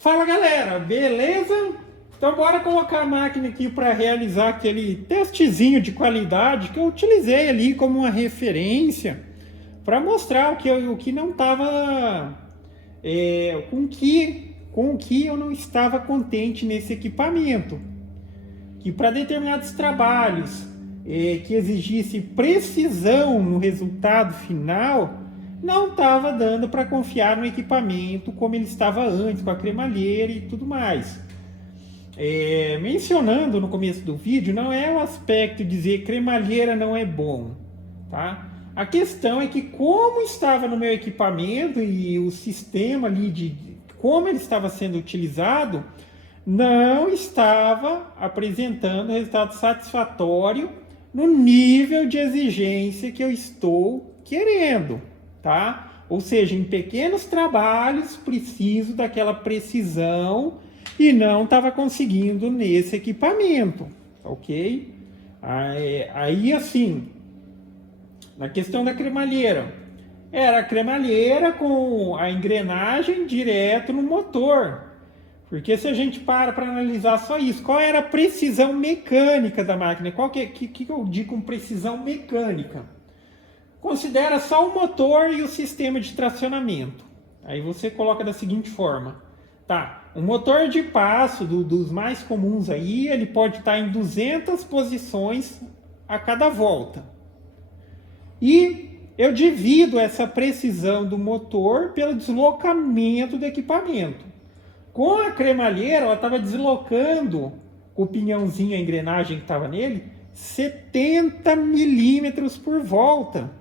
Fala galera, beleza? Então bora colocar a máquina aqui para realizar aquele testezinho de qualidade que eu utilizei ali como uma referência para mostrar o que não estava com o que eu não estava contente nesse equipamento, que para determinados trabalhos que exigisse precisão no resultado final, não estava dando para confiar no equipamento como ele estava antes, com a cremalheira e tudo mais. Mencionando no começo do vídeo, não é o aspecto de dizer cremalheira não é bom, tá? A questão é que como estava no meu equipamento e o sistema ali de como ele estava sendo utilizado, não estava apresentando resultado satisfatório no nível de exigência que eu estou querendo, tá? Ou seja, em pequenos trabalhos preciso daquela precisão e não estava conseguindo nesse equipamento, ok? Aí assim, na questão da cremalheira, era a cremalheira com a engrenagem direto no motor. Porque se a gente para analisar só isso, qual era a precisão mecânica da máquina? Qual que eu digo com precisão mecânica? Considera só o motor e o sistema de tracionamento. Aí você coloca da seguinte forma. Tá, o motor de passo dos mais comuns aí, ele pode estar em 200 posições a cada volta. E eu divido essa precisão do motor pelo deslocamento do equipamento. Com a cremalheira, ela estava deslocando o pinhãozinho, a engrenagem que estava nele, 70 milímetros por volta.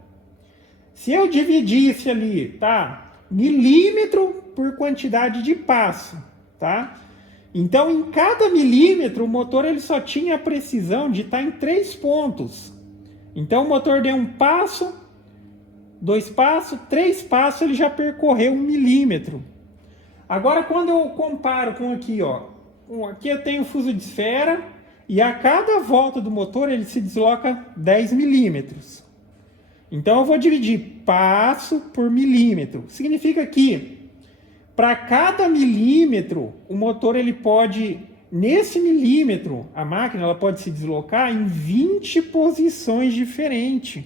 Se eu dividisse ali, tá? Milímetro por quantidade de passo, tá? Então, em cada milímetro, o motor ele só tinha a precisão de estar em 3 pontos. Então, o motor deu um passo, 2 passos, 3 passos, ele já percorreu 1 milímetro. Agora, quando eu comparo com aqui, ó, aqui eu tenho o fuso de esfera e a cada volta do motor ele se desloca 10 milímetros. Então, eu vou dividir passo por milímetro. Significa que, para cada milímetro, o motor ele pode, nesse milímetro, a máquina ela pode se deslocar em 20 posições diferentes.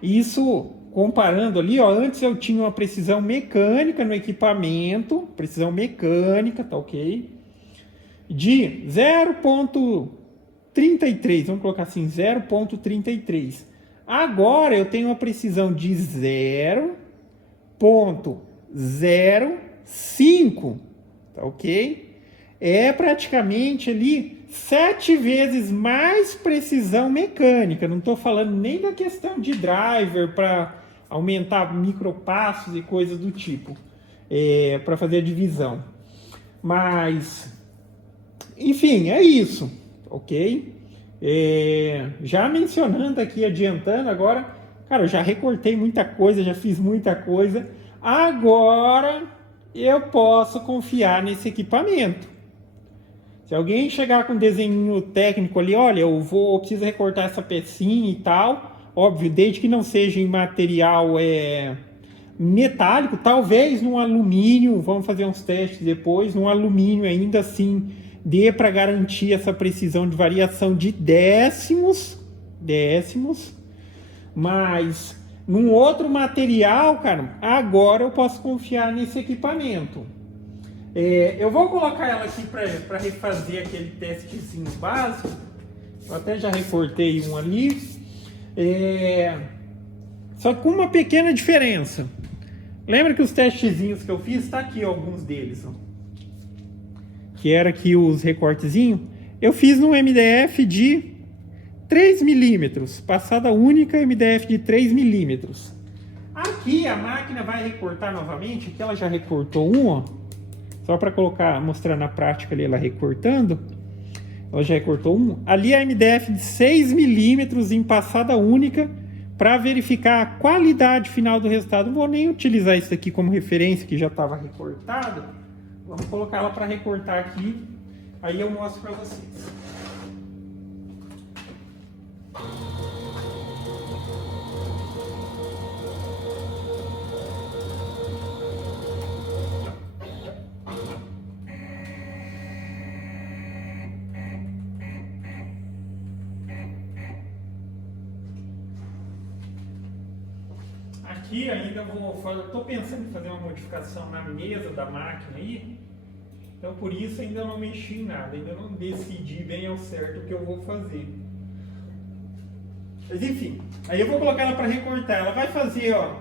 Isso, comparando ali, ó, antes eu tinha uma precisão mecânica no equipamento, precisão mecânica, tá ok? De 0,33, vamos colocar assim, 0,33. Agora eu tenho uma precisão de 0,05, tá ok? É praticamente ali 7 vezes mais precisão mecânica. Não estou falando nem da questão de driver para aumentar micropassos e coisas do tipo, para fazer a divisão. Mas, enfim, é isso, ok? Já mencionando aqui, adiantando agora, cara, eu já recortei muita coisa, já fiz muita coisa. Agora eu posso confiar nesse equipamento. Se alguém chegar com um desenho técnico ali, olha, eu preciso recortar essa pecinha e tal, óbvio, desde que não seja em material metálico, talvez num alumínio, vamos fazer uns testes depois, num alumínio ainda assim dê para garantir essa precisão de variação de décimos, mas num outro material, cara, agora eu posso confiar nesse equipamento. Eu vou colocar ela aqui para refazer aquele testezinho básico. Eu até já recortei um ali. Só que com uma pequena diferença. Lembra que os testezinhos que eu fiz, está aqui alguns deles, ó, que era aqui os recortezinhos. Eu fiz num MDF de 3 milímetros, passada única MDF de 3 milímetros. Aqui a máquina vai recortar novamente, aqui ela já recortou um, ó. Só para mostrar na prática ali ela recortando. Ela já recortou um. Ali a MDF de 6 milímetros em passada única para verificar a qualidade final do resultado. Não vou nem utilizar isso aqui como referência, que já estava recortado. Vamos colocar ela para recortar aqui. Aí eu mostro para vocês. aqui ainda tô pensando em fazer uma modificação na mesa da máquina aí, então por isso ainda não mexi em nada, ainda não decidi bem ao certo o que eu vou fazer. Mas enfim, aí eu vou colocar ela para recortar. Ela vai fazer, ó,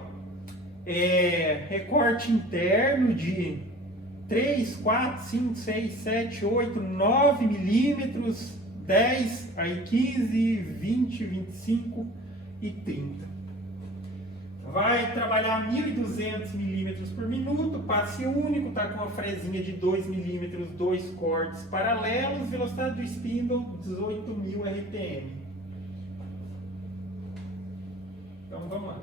recorte interno de 3, 4, 5, 6, 7, 8, 9 milímetros, 10, aí 15, 20, 25 e 30. Vai trabalhar 1.200 milímetros por minuto, passe único, tá com uma fresinha de 2 milímetros, 2 cortes paralelos, velocidade do spindle 18.000 RPM. Então vamos lá.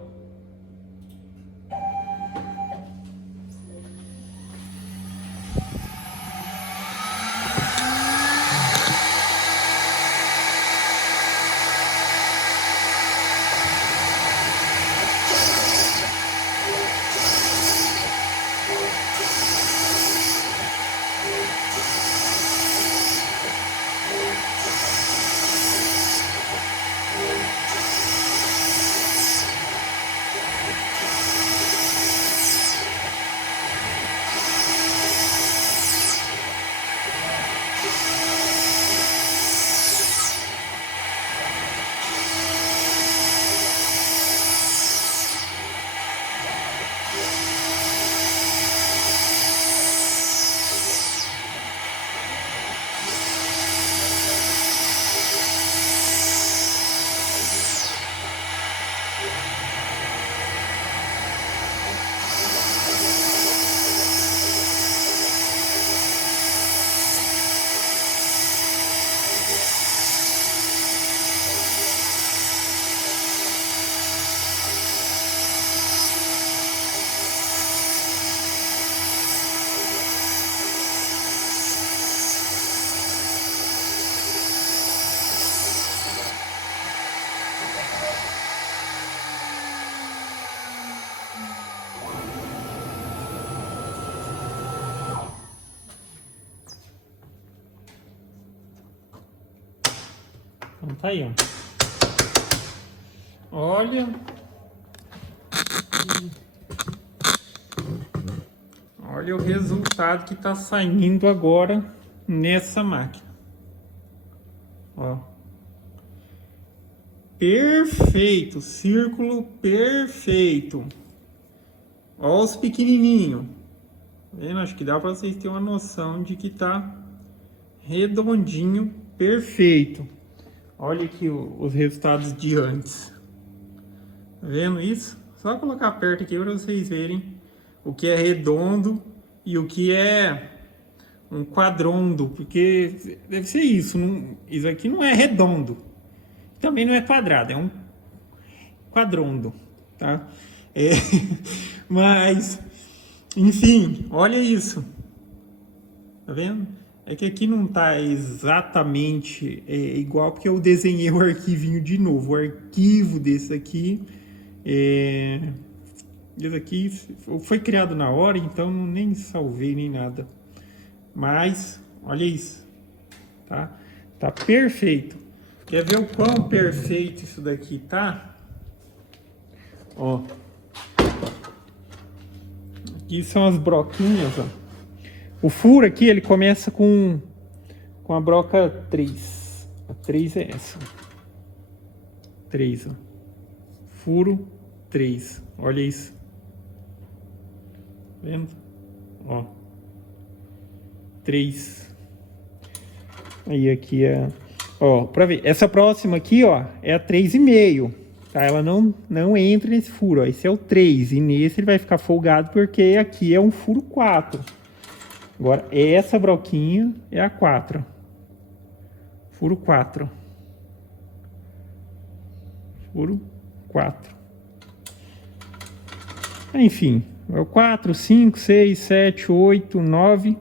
Então tá aí, ó. Olha. Olha o resultado que tá saindo agora nessa máquina. Ó. Perfeito, círculo perfeito. Ó os pequenininhos. Vendo? Acho que dá para vocês terem uma noção de que tá redondinho, perfeito. Olha aqui os resultados de antes. Tá vendo isso? Só colocar perto aqui para vocês verem o que é redondo e o que é um quadrondo, porque deve ser isso. Isso aqui não é redondo, também não é quadrado, é um quadrondo, tá? Mas, enfim, olha isso. Tá vendo? É que aqui não tá exatamente igual, porque eu desenhei o arquivinho de novo. O arquivo desse aqui, esse aqui foi criado na hora, então nem salvei nem nada. Mas, olha isso, tá? Tá perfeito. Quer ver o quão perfeito isso daqui tá? Ó. Aqui são as broquinhas, ó. O furo aqui, ele começa com a broca 3. A 3 é essa. 3, ó. Furo 3. Olha isso. Tá vendo? Ó. 3. Aí aqui é... Ó, pra ver. Essa próxima aqui, ó, é a 3,5. Tá? Ela não entra nesse furo, ó. Esse é o 3. E nesse ele vai ficar folgado porque aqui é um furo 4. Agora, essa broquinha é a 4. Furo 4. Furo 4. Enfim, é o 4, 5, 6, 7, 8, 9.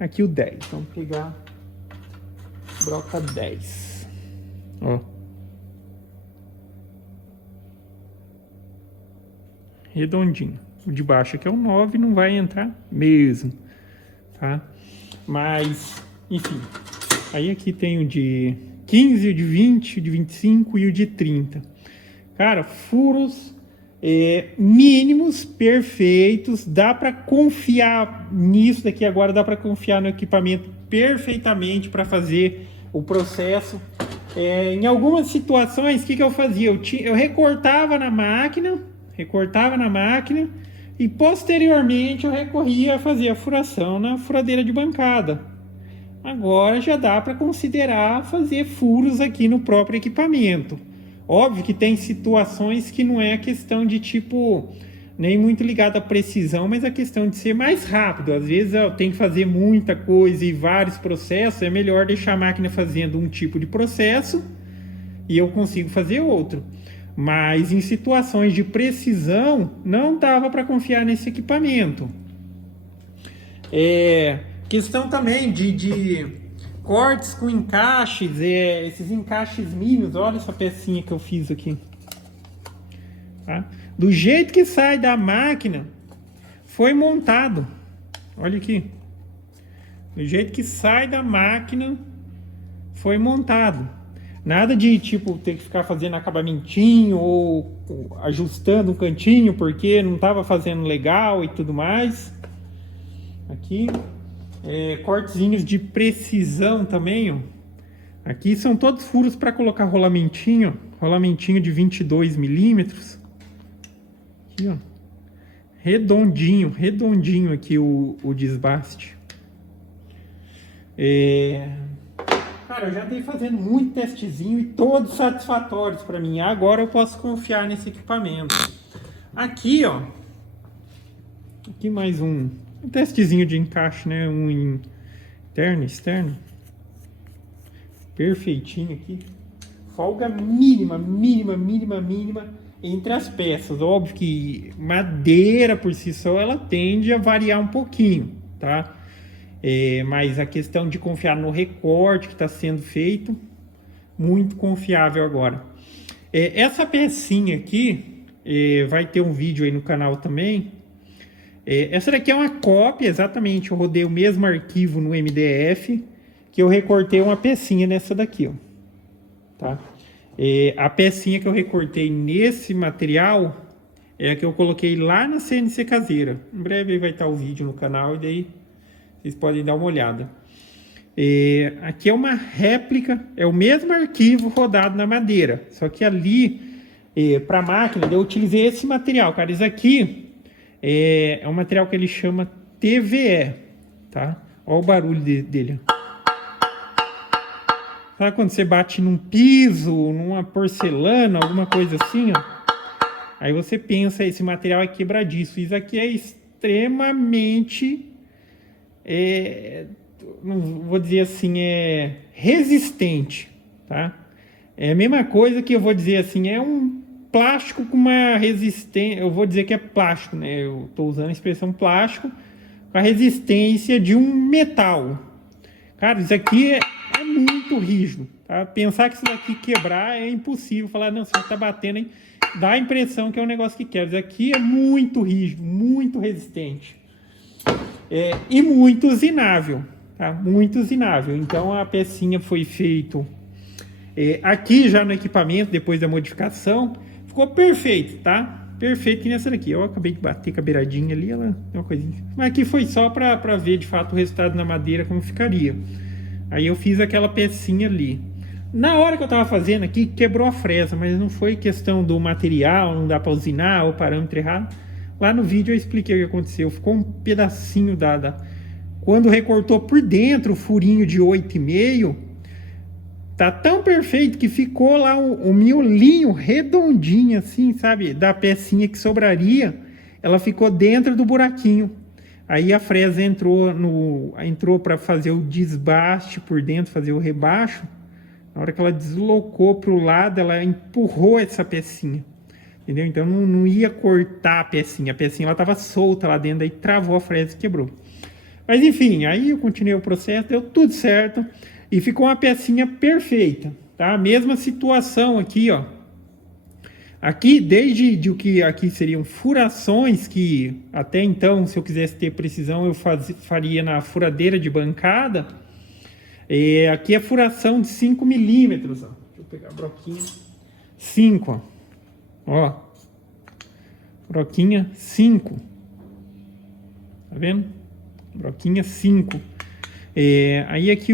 Aqui o 10. Vamos pegar broca 10. Ó. Redondinho. O de baixo aqui é o 9, não vai entrar mesmo. Tá? Mas, enfim, aí aqui tem o de 15, o de 20, o de 25 e o de 30. Cara, furos mínimos, perfeitos, dá para confiar nisso daqui agora, dá para confiar no equipamento perfeitamente para fazer o processo. Em algumas situações, o que eu fazia? Eu recortava na máquina e posteriormente eu recorria a fazer a furação na furadeira de bancada. Agora já dá para considerar fazer furos aqui no próprio equipamento. Óbvio que tem situações que não é questão de tipo, nem muito ligado à precisão, mas a questão de ser mais rápido. Às vezes eu tenho que fazer muita coisa e vários processos, é melhor deixar a máquina fazendo um tipo de processo e eu consigo fazer outro. Mas em situações de precisão, não dava para confiar nesse equipamento. Questão também de cortes com encaixes, esses encaixes mínimos. Olha essa pecinha que eu fiz aqui, tá? Do jeito que sai da máquina, foi montado. Olha aqui. Do jeito que sai da máquina, foi montado. Nada de tipo ter que ficar fazendo acabamentinho ou ajustando um cantinho porque não estava fazendo legal e tudo mais. Aqui. Cortezinhos de precisão também, ó. Aqui são todos furos para colocar rolamentinho de 22 milímetros. Aqui, ó. Redondinho aqui o desbaste. Cara, eu já andei fazendo muito testezinho e todos satisfatórios para mim. Agora eu posso confiar nesse equipamento. Aqui, ó. Aqui mais um testezinho de encaixe, né? Um interno, externo. Perfeitinho aqui. Folga mínima entre as peças. Óbvio que madeira por si só, ela tende a variar um pouquinho, tá? Mas a questão de confiar no recorte que está sendo feito, muito confiável agora. Essa pecinha aqui, vai ter um vídeo aí no canal também. Essa daqui é uma cópia, exatamente, eu rodei o mesmo arquivo no MDF, que eu recortei uma pecinha nessa daqui, ó, tá? A pecinha que eu recortei nesse material é a que eu coloquei lá na CNC caseira. Em breve vai estar o vídeo no canal e daí vocês podem dar uma olhada. Aqui é uma réplica, é o mesmo arquivo rodado na madeira, só que ali, para a máquina, eu utilizei esse material, cara. Isso aqui é um material que ele chama TVE, tá? Olha o barulho dele. Sabe quando você bate num piso, numa porcelana, alguma coisa assim, ó? Aí você pensa, esse material é quebradiço. Isso aqui é extremamente, não vou dizer assim, resistente, tá? É a mesma coisa que eu vou dizer assim, é um plástico com uma resistência, eu vou dizer que é plástico, né? Eu estou usando a expressão plástico, com a resistência de um metal. Cara, isso aqui é muito rígido, tá? Pensar que isso daqui quebrar é impossível. Falar, não, você está batendo, hein? Dá a impressão que é um negócio que quebra. Isso aqui é muito rígido, muito resistente. E muito usinável, tá? Muito usinável. Então a pecinha foi feita aqui já no equipamento, depois da modificação. Ficou perfeito, tá? Perfeito que nessa daqui. Eu acabei de bater com a beiradinha ali, ela é uma coisinha. Mas aqui foi só para ver de fato o resultado na madeira como ficaria. Aí eu fiz aquela pecinha ali. Na hora que eu tava fazendo aqui, quebrou a fresa, mas não foi questão do material, não dá para usinar, o parâmetro errado. Lá no vídeo eu expliquei o que aconteceu. Ficou um pedacinho Quando recortou por dentro o furinho de 8,5, tá tão perfeito que ficou lá o miolinho redondinho assim, sabe? Da pecinha que sobraria, ela ficou dentro do buraquinho. Aí a fresa entrou para fazer o desbaste por dentro, fazer o rebaixo. Na hora que ela deslocou para o lado, ela empurrou essa pecinha. Entendeu? Então não ia cortar a pecinha ela estava solta lá dentro, aí travou a fresa e quebrou. Mas enfim, aí eu continuei o processo, deu tudo certo e ficou uma pecinha perfeita, tá? A mesma situação aqui, ó. Aqui, desde o que aqui seriam furações, que até então, se eu quisesse ter precisão, eu faria na furadeira de bancada. Aqui é furação de 5 milímetros, ó. Deixa eu pegar a broquinha. 5, ó. Broquinha 5. Tá vendo? Broquinha 5. Aí aqui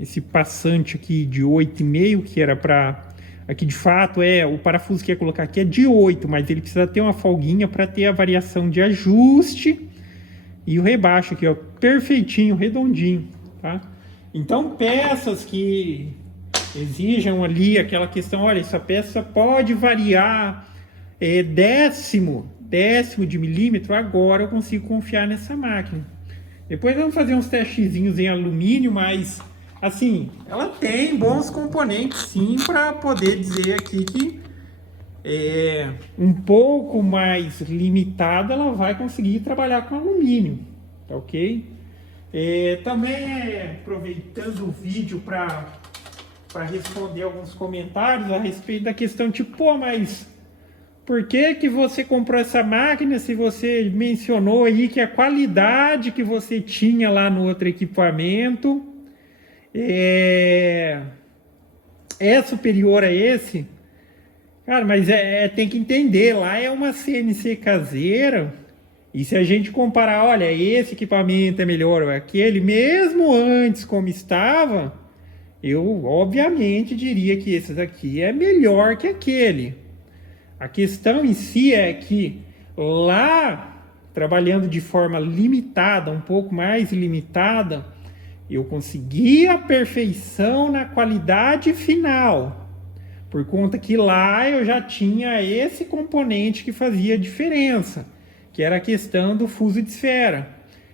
esse passante aqui de 8,5, que era para... Aqui de fato o parafuso que ia colocar aqui é de 8, mas ele precisa ter uma folguinha para ter a variação de ajuste. E o rebaixo aqui, ó, perfeitinho, redondinho, tá? Então, peças que exijam ali aquela questão, olha, essa peça pode variar décimo de milímetro, agora eu consigo confiar nessa máquina. Depois vamos fazer uns testezinhos em alumínio, mas assim, ela tem bons componentes sim para poder dizer aqui que um pouco mais limitada ela vai conseguir trabalhar com alumínio, tá ok? Também aproveitando o vídeo para responder alguns comentários a respeito da questão tipo, pô, mas por que você comprou essa máquina se você mencionou aí que a qualidade que você tinha lá no outro equipamento é superior a esse? Cara, mas tem que entender, lá é uma CNC caseira, e se a gente comparar, olha, esse equipamento é melhor ou aquele, mesmo antes como estava, eu obviamente diria que esse daqui é melhor que aquele. A questão em si é que lá, trabalhando de forma limitada, um pouco mais limitada, eu consegui a perfeição na qualidade final. Por conta que lá eu já tinha esse componente que fazia diferença, que era a questão do fuso de esfera.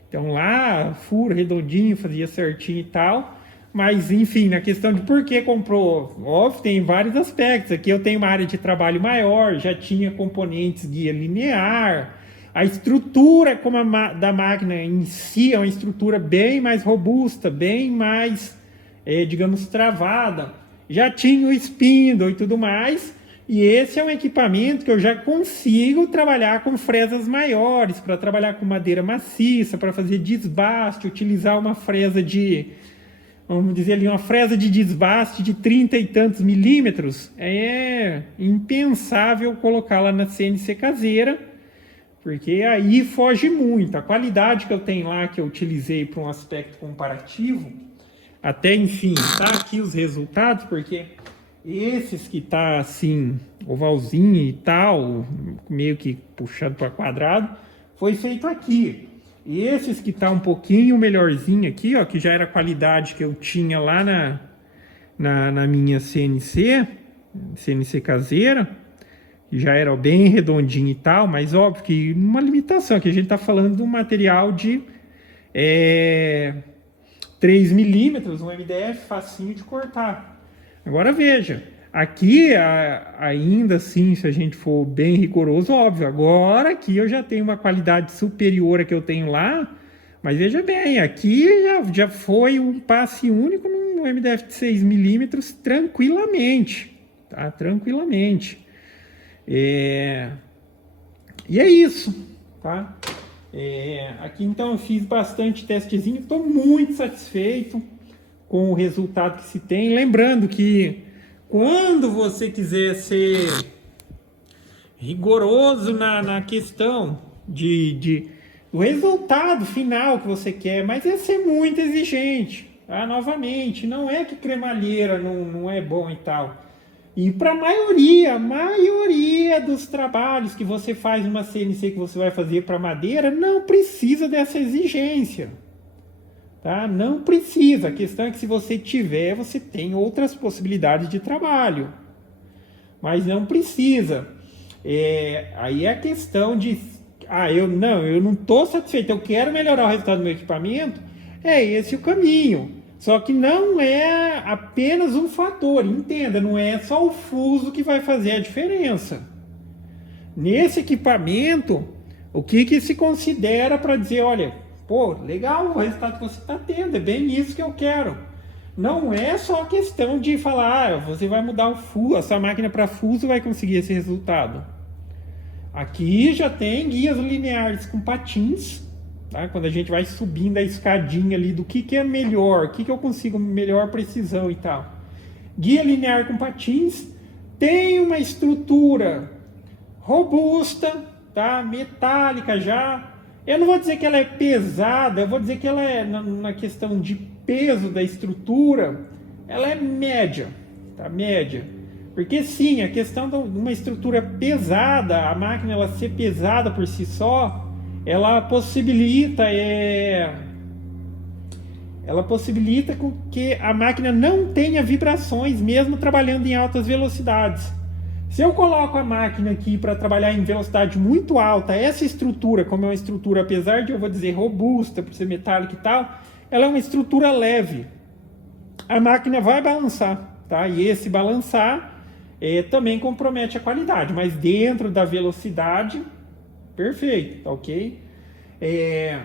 Então lá, furo redondinho, fazia certinho e tal. Mas, enfim, na questão de por que comprou, óbvio, tem vários aspectos. Aqui eu tenho uma área de trabalho maior, já tinha componentes guia linear. A estrutura da máquina em si é uma estrutura bem mais robusta, bem mais, digamos, travada. Já tinha o spindle e tudo mais. E esse é um equipamento que eu já consigo trabalhar com fresas maiores, para trabalhar com madeira maciça, para fazer desbaste, utilizar uma fresa vamos dizer ali, uma fresa de desbaste de 30 e tantos milímetros. É impensável colocá-la na CNC caseira, porque aí foge muito. A qualidade que eu tenho lá, que eu utilizei para um aspecto comparativo, até, enfim, tá aqui os resultados, porque esses que tá assim, ovalzinho e tal, meio que puxado para quadrado, foi feito aqui. E esses que tá um pouquinho melhorzinho aqui, ó, que já era a qualidade que eu tinha lá na minha CNC caseira, que já era bem redondinho e tal, mas óbvio que uma limitação, que a gente tá falando de um material de 3 milímetros, um MDF facinho de cortar. Agora veja, aqui ainda assim, se a gente for bem rigoroso, óbvio, agora aqui eu já tenho uma qualidade superior à que eu tenho lá, mas veja bem, aqui já foi um passe único no MDF de 6 milímetros tranquilamente, tá? Tranquilamente. E é isso, tá? Aqui então eu fiz bastante testezinho, estou muito satisfeito com o resultado que se tem, lembrando que quando você quiser ser rigoroso na questão do resultado final que você quer, mas é ser muito exigente, tá? Novamente, não é que cremalheira não é bom e tal. E para a maioria dos trabalhos que você faz numa CNC que você vai fazer para madeira, não precisa dessa exigência. Tá? Não precisa. A questão é que se você tiver, você tem outras possibilidades de trabalho. Mas não precisa. Aí é a questão de... eu não estou satisfeito, eu quero melhorar o resultado do meu equipamento. É esse o caminho. Só que não é apenas um fator, entenda, não é só o fuso que vai fazer a diferença. Nesse equipamento, o que se considera para dizer, olha, pô, legal o resultado que você está tendo, é bem isso que eu quero. Não é só questão de falar, você vai mudar o fuso, a sua máquina para fuso vai conseguir esse resultado. Aqui já tem guias lineares com patins, tá? Quando a gente vai subindo a escadinha ali do que é melhor, o que eu consigo melhor precisão e tal. Guia linear com patins tem uma estrutura robusta, tá? Metálica já. Eu não vou dizer que ela é pesada, eu vou dizer que ela é, na questão de peso da estrutura, ela é média, tá? Média. Porque sim, a questão de uma estrutura pesada, a máquina ela ser pesada por si só, ela possibilita com que a máquina não tenha vibrações, mesmo trabalhando em altas velocidades. Se eu coloco a máquina aqui para trabalhar em velocidade muito alta, essa estrutura, como é uma estrutura, apesar de eu vou dizer robusta, por ser metálica e tal, ela é uma estrutura leve. A máquina vai balançar, tá? E esse balançar também compromete a qualidade, mas dentro da velocidade, perfeito, tá ok?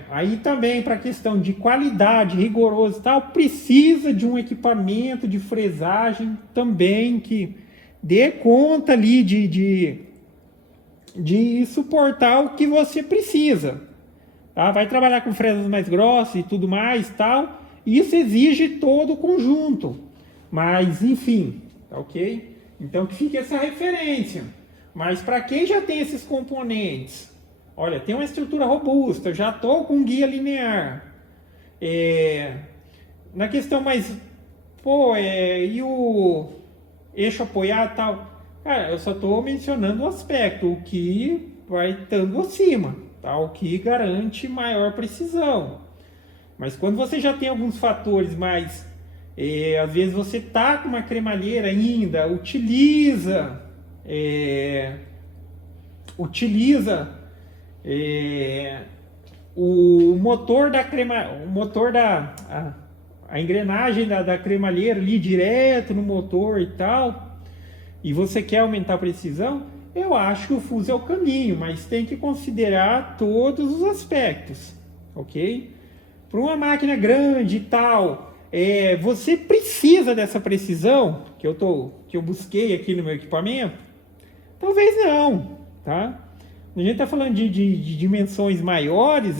Aí também para a questão de qualidade, rigoroso e tal, precisa de um equipamento de fresagem também que dê conta ali de suportar o que você precisa. Tá? Vai trabalhar com fresas mais grossas e tudo mais tal. Isso exige todo o conjunto. Mas, enfim, tá ok? Então que fique essa referência. Mas para quem já tem esses componentes, olha, tem uma estrutura robusta, eu já estou com guia linear. Na questão mais, e o eixo apoiado e tal? Cara, eu só estou mencionando o aspecto, o que vai estando acima, tá? O que garante maior precisão. Mas quando você já tem alguns fatores mais, às vezes você tá com uma cremalheira ainda, utiliza o motor da a engrenagem da cremalheira ali direto no motor e tal, e você quer aumentar a precisão, eu acho que o fuso é o caminho, mas tem que considerar todos os aspectos, ok? Para uma máquina grande e tal, você precisa dessa precisão que eu busquei aqui no meu equipamento? Talvez não, tá? A gente está falando de dimensões maiores,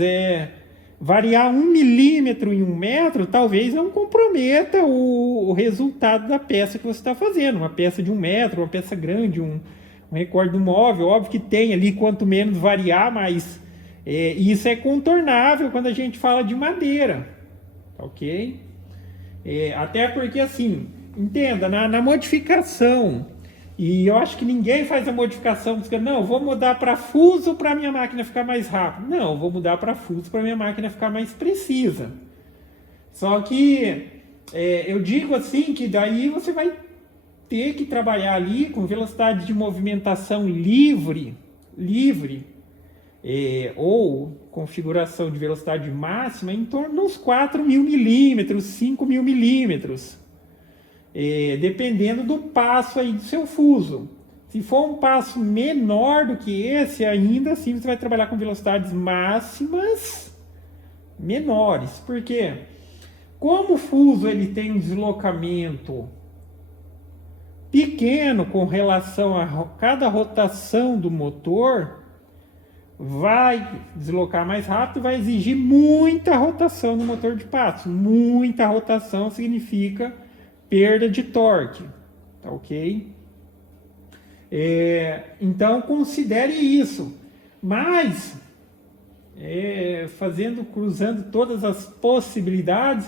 variar 1 milímetro em 1 metro talvez não comprometa o resultado da peça que você está fazendo. Uma peça de 1 metro, uma peça grande, um recorde do móvel, óbvio que tem ali, quanto menos variar, mas isso é contornável quando a gente fala de madeira, ok? Até porque, assim, entenda, na modificação, e eu acho que ninguém faz a modificação dizendo, não, eu vou mudar parafuso para a minha máquina ficar mais rápida. Não, eu vou mudar parafuso para a minha máquina ficar mais precisa. Só que eu digo assim que daí você vai ter que trabalhar ali com velocidade de movimentação livre, ou configuração de velocidade máxima em torno dos 4.000 milímetros, 5.000 milímetros. Dependendo do passo aí do seu fuso. Se for um passo menor do que esse, ainda assim você vai trabalhar com velocidades máximas menores. Por quê? Como o fuso ele tem um deslocamento pequeno com relação a cada rotação do motor, vai deslocar mais rápido e vai exigir muita rotação no motor de passo. Muita rotação significa perda de torque, tá ok? Então considere isso, mas cruzando todas as possibilidades,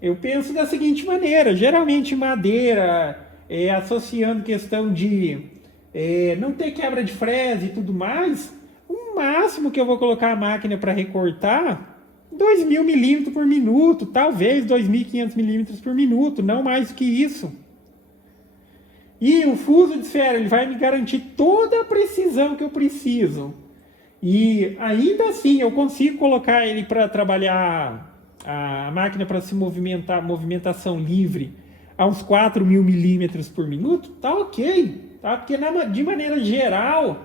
eu penso da seguinte maneira: geralmente madeira, associando questão de não ter quebra de fresa e tudo mais, o máximo que eu vou colocar a máquina para recortar 2.000 milímetros por minuto, talvez 2.500 milímetros por minuto, não mais do que isso. E o fuso de esfera ele vai me garantir toda a precisão que eu preciso. E ainda assim eu consigo colocar ele para trabalhar a máquina para se movimentar, movimentação livre, a uns 4.000 milímetros por minuto, tá ok. Tá? Porque de maneira geral,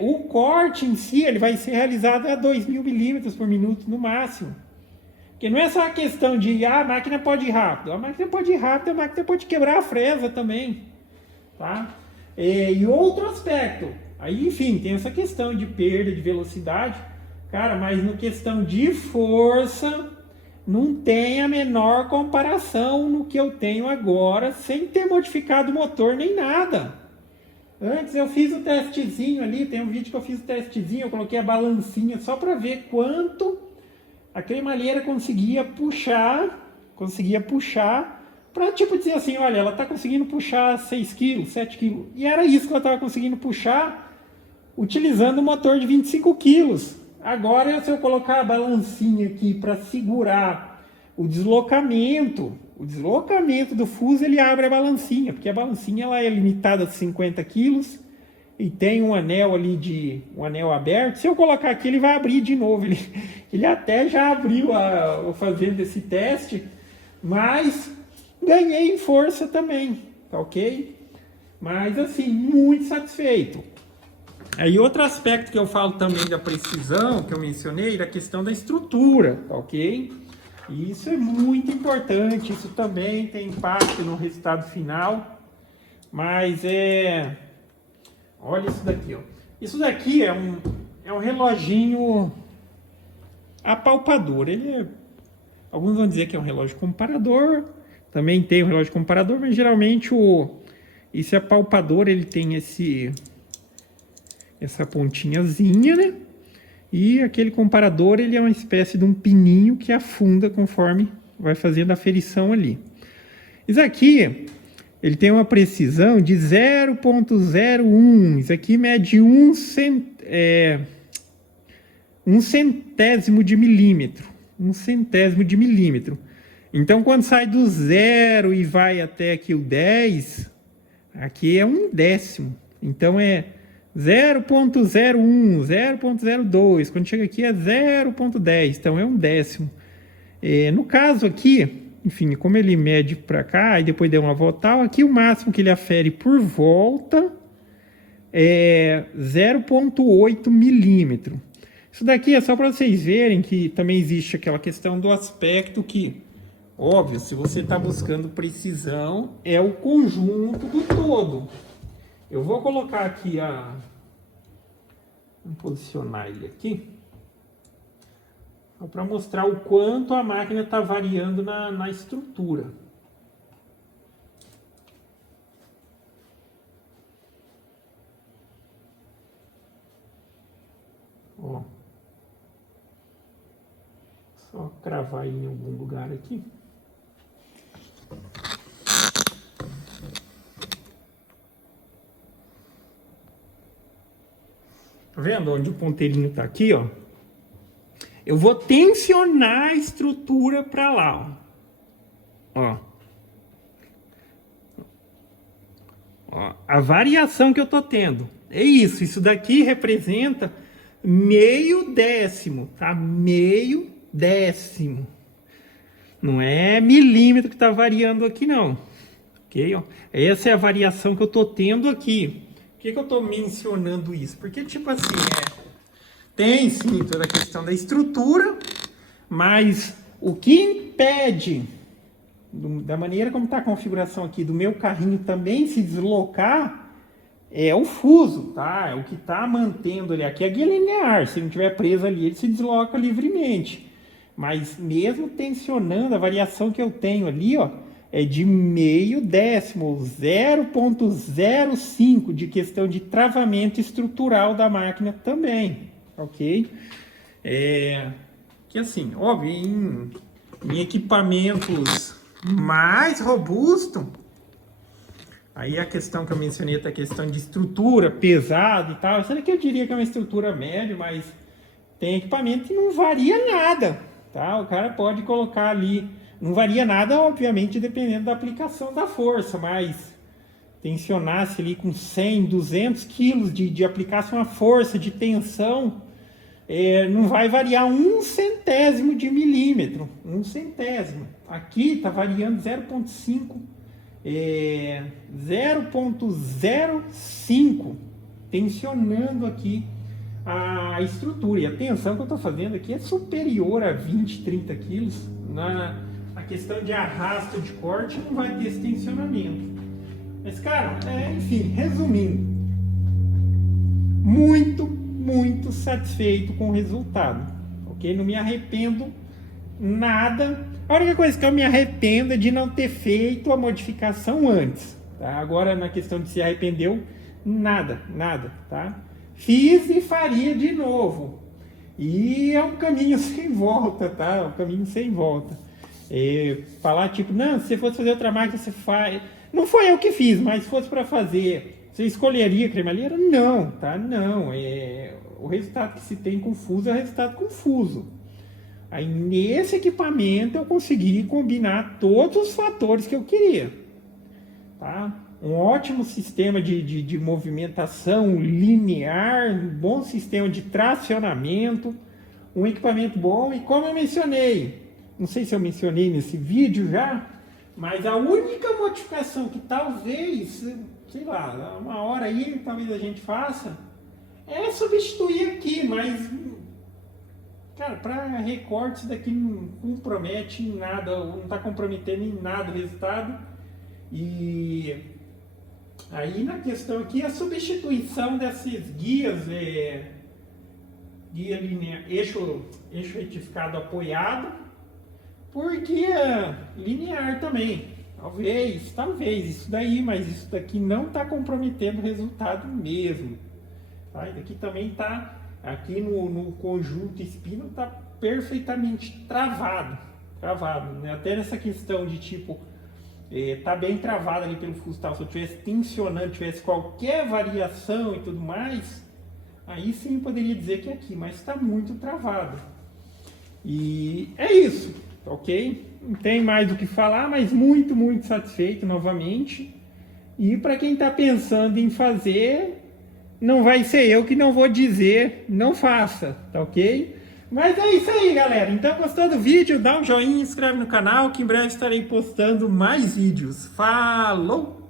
o corte em si ele vai ser realizado a 2.000 milímetros por minuto no máximo. Porque não é só a questão de a máquina pode ir rápido. A máquina pode ir rápido, a máquina pode quebrar a fresa também. Tá? E outro aspecto, aí enfim, tem essa questão de perda de velocidade. Cara, mas no questão de força, não tem a menor comparação no que eu tenho agora, sem ter modificado o motor nem nada. Antes eu fiz o testezinho ali, tem um vídeo que eu fiz o testezinho, eu coloquei a balancinha só para ver quanto a cremalheira conseguia puxar para tipo dizer assim, olha, ela está conseguindo puxar 6 quilos, 7 quilos. E era isso que ela estava conseguindo puxar utilizando o motor de 25 quilos. Agora, se eu colocar a balancinha aqui para segurar o deslocamento do fuso, ele abre a balancinha, porque a balancinha ela é limitada a 50 quilos e tem um anel ali um anel aberto. Se eu colocar aqui, ele vai abrir de novo. Ele até já abriu fazendo esse teste, mas ganhei em força também, tá ok? Mas assim, muito satisfeito. Aí outro aspecto que eu falo também da precisão, que eu mencionei, da questão da estrutura, tá ok? E isso é muito importante, isso também tem impacto no resultado final, mas olha isso daqui, ó. Isso daqui é um reloginho apalpador, alguns vão dizer que é um relógio comparador, também tem um relógio comparador, mas geralmente esse apalpador, ele tem essa pontinhazinha, né? E aquele comparador, ele é uma espécie de um pininho que afunda conforme vai fazendo a aferição ali. Isso aqui, ele tem uma precisão de 0,01. Isso aqui mede um centésimo de milímetro. Um centésimo de milímetro. Então, quando sai do 0 e vai até aqui o 10, aqui é um décimo. Então, é 0,01, 0,02, quando chega aqui é 0,10, então é um décimo. No caso aqui, enfim, como ele mede para cá e depois deu uma volta tal, aqui o máximo que ele afere por volta é 0,8 milímetro. Isso daqui é só para vocês verem que também existe aquela questão do aspecto que, óbvio, se você está buscando precisão, é o conjunto do todo. Eu vou colocar aqui vamos posicionar ele aqui para mostrar o quanto a máquina está variando na estrutura. Ó, só cravar ele em algum lugar aqui. Tá vendo onde o ponteirinho tá aqui, ó? Eu vou tensionar a estrutura para lá, ó. Ó. A variação que eu tô tendo é isso daqui representa meio décimo, tá? Meio décimo. Não é milímetro que tá variando aqui, não. Ok? Ó. Essa é a variação que eu tô tendo aqui. Por que eu estou mencionando isso? Porque, tipo assim, tem sim toda a questão da estrutura, mas o que impede, da maneira como está a configuração aqui, do meu carrinho também se deslocar, é o fuso, tá? É o que está mantendo ele aqui. A guia linear, se não estiver preso ali, ele se desloca livremente. Mas mesmo tensionando, a variação que eu tenho ali, ó, é de meio décimo, 0,05 de questão de travamento estrutural da máquina também, ok? Que assim, óbvio, em equipamentos mais robustos, aí a questão que eu mencionei, a questão de estrutura pesada e tal, essa daqui eu diria que é uma estrutura média, mas tem equipamento que não varia nada, tá? O cara pode colocar ali. Não varia nada, obviamente, dependendo da aplicação da força, mas tensionasse ali com 100, 200 quilos de aplicasse uma força de tensão, não vai variar um centésimo de milímetro, um centésimo. Aqui está variando 0,05, tensionando aqui a estrutura. E a tensão que eu estou fazendo aqui é superior a 20, 30 quilos. A questão de arrasto de corte não vai ter esse tensionamento. Mas, cara, enfim, resumindo, muito satisfeito com o resultado, ok? Não me arrependo nada. A única coisa que eu me arrependo é de não ter feito a modificação antes, tá? Agora, na questão de se arrependeu, Nada, nada, tá? Fiz e faria de novo. E é um caminho sem volta, tá? É um caminho sem volta. Falar tipo, não, se você fosse fazer outra máquina, você faz. Não foi eu que fiz, mas se fosse para fazer, você escolheria cremalheira? Não, tá? Não. O resultado que se tem confuso é o resultado confuso. Aí nesse equipamento eu consegui combinar todos os fatores que eu queria, tá? Um ótimo sistema de movimentação linear, um bom sistema de tracionamento, um equipamento bom. E como eu mencionei, não sei se eu mencionei nesse vídeo já, mas a única modificação que talvez, sei lá, uma hora aí talvez a gente faça, é substituir aqui, mas, cara, para recorte isso daqui não compromete em nada, não está comprometendo em nada o resultado. E aí na questão aqui a substituição desses guias, guia linear, eixo retificado apoiado, por guia linear também. Talvez isso daí, mas isso daqui não está comprometendo o resultado mesmo. Tá? Isso aqui também está, aqui no conjunto espino, está perfeitamente travado, né? Até nessa questão de tipo, tá bem travado ali pelo fuso, tá? Se eu estivesse tensionando, tivesse qualquer variação e tudo mais, aí sim poderia dizer que é aqui, mas está muito travado. E é isso, ok? Não tem mais o que falar, mas muito, muito satisfeito novamente. E para quem está pensando em fazer, não vai ser eu que não vou dizer, não faça, tá ok? Mas é isso aí, galera. Então, gostou do vídeo? Dá um joinha, inscreve no canal, que em breve estarei postando mais vídeos. Falou!